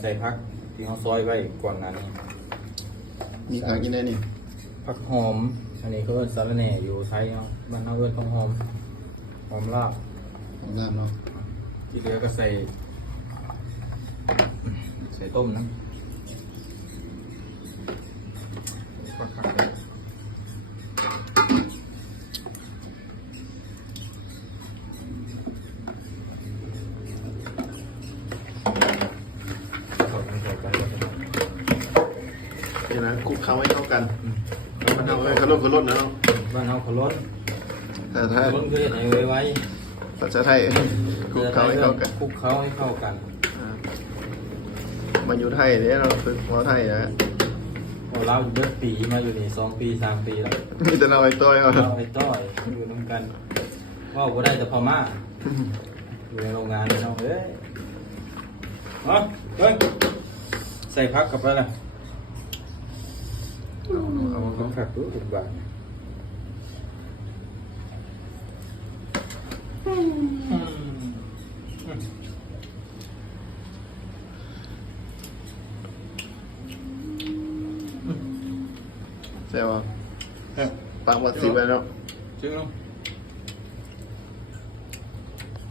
ใส่ผักที่เขาซอยไว้ก่อนหน้านี้ มีขายกินได้นี่ ผักหอมอันนี้เขาเอิ้นสาระแหน่อยู่ไทยเนาะบ้านเขาเอิ้นผักหอมหอมลาบ ของงานเนาะ ที่เหลือก็ใส่ต้มนะผักเลยนี่นะคลุกเคล้าให้เข้ากันมันเอาให้ขลุ่นนะเนาะ บ้านเขาขล้น แต่ถ้า ขล้นคือเห็นไอ้ไว้ ภาษาไทยคลุกเคล้าให้เข้ากัน คลุกเคล้าให้เข้ากัน มาอยู่ไทยเนี่ยเราฝึกหมอไทยนะ พอเราเยอะปีมาอยู่นี่2 ปี3 ปีแล้ว มีแต่เราไอ้ต้อยเอา เราไอ้ต้อยอยู่น้ำกันว่าก็ได้แต่พม่าอยู่ในโรงงานเลยน้องเอ้ยเฮ้ยใส่พักกับอะไรล่ะเอาของขัดตู้ถูกบาทใช่ป่ะปังวัดสีไปแล้ว จริงเหรอ